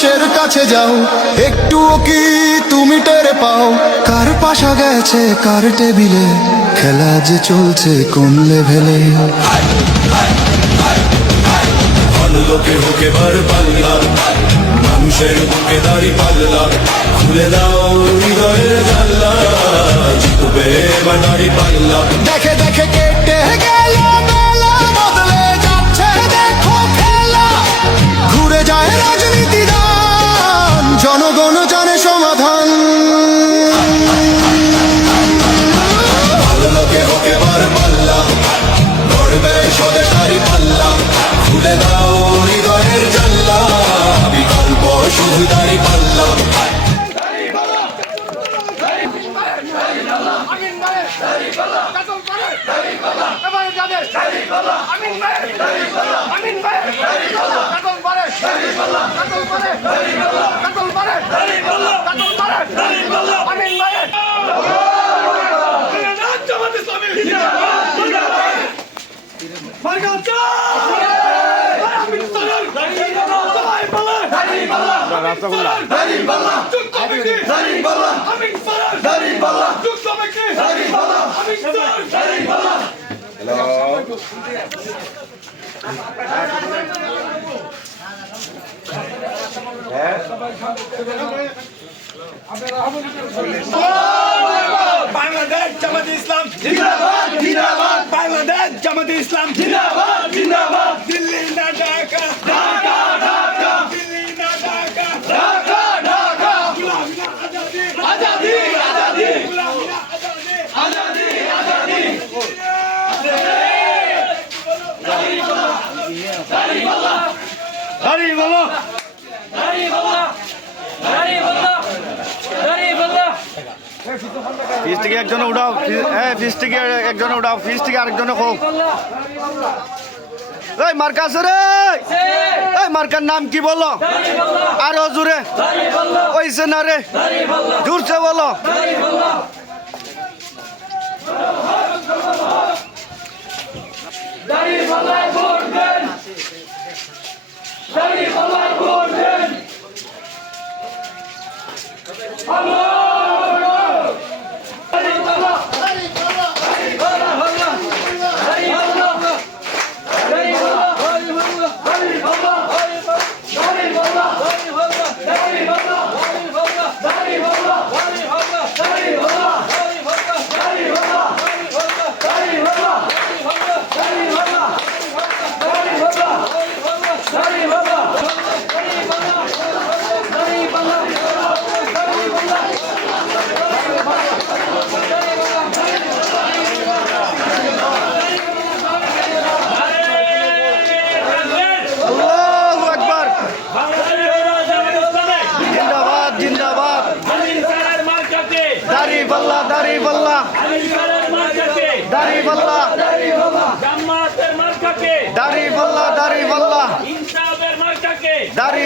মানুষের কাছে যাও, একটুও কি তুমি টের পাও কার পাশা গেছে কার টেবিলে, খেলা যে চলছে কোন লেভেলে। লোকে হোক এবার পাল্লা, মানুষের বুকে দাড়ি পাল্লা, খুলে দাও হৃদয়ের জানলা, জিতবে এবার দাড়ি পাল্লা। দেখে দেখে কেটে গেল বেলা, বদলে যাচ্ছে দেখো খেলা, ঘুরে যায় রাজনীতি দান, জনগণ জানে সমাধান। লোকে হোক এবার পাল্লা, গড়বে স্বদেশ দাড়ি পাল্লা, খুলে দাও হৃদয়ের জানলা, বিকল্প শুধু দাড়ি পাল্লা। বাংলাদেশ জামাতে ইসলাম জিন্দাবাদ জিন্দাবাদ, বাংলাদেশ জামাতে ইসলাম জিন্দাবাদ জিন্দাবাদ, দিল্লি না ঢাকা ঢাকা ঢাকা, দিল্লি না ঢাকা ঢাকা ঢাকা, গুলামি না আজাদি আজাদি আজাদি, গুলামি না আজাদি আজাদি আজাদি। দাড়ি পাল্লা দাড়ি পাল্লা দাড়ি পাল্লা দাড়ি পাল্লা দাড়ি পাল্লা। ফিস থেকে একজনে উঠাও, হ্যাঁ ফিস থেকে একজনে উঠাও, ফিস থেকে আরেকজনে হোক। এই মার্কা আছে রে, এই মার্কার নাম কি বলো, আরো জোরে ওইছে না রে, জোরছে বলো। দাড়ি পাল্লা দাড়ি পাল্লা দাড়ি পাল্লা জামাতের মার্কাকে দাড়ি পাল্লা দাড়ি পাল্লা ইনসাফের মার্কাকে দাড়ি